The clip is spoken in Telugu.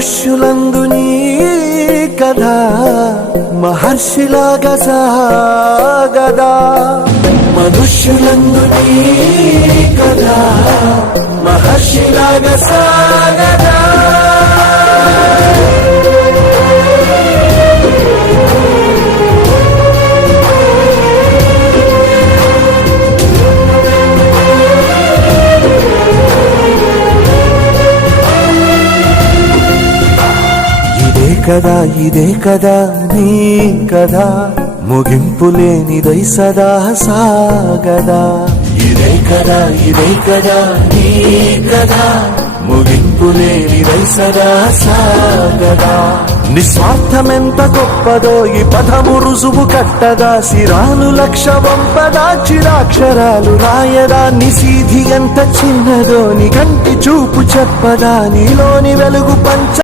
మనుష్యులందు నీ కథ మహర్షిలాగా సాగదా, మనుష్యులందు నీ కథ మహర్షిలాగా సాగదా. ఇదే కదా నీ కథ ముగింపులేనిదై సదా సాగదా. ఇదే కదా నీ కథ ముగింపులేనిదై సదా సాగదా. నిస్వార్థమెంత గొప్పదో ఈ పదము రుజువు కట్టదా, సిరాలు లక్ష వంపదా చిరాక్షరాలు రాయదా. నిశీధి ఎంత చిన్నదో నీ కంటి చూపు చెప్పదా, నీలోని వెలుగు పంచ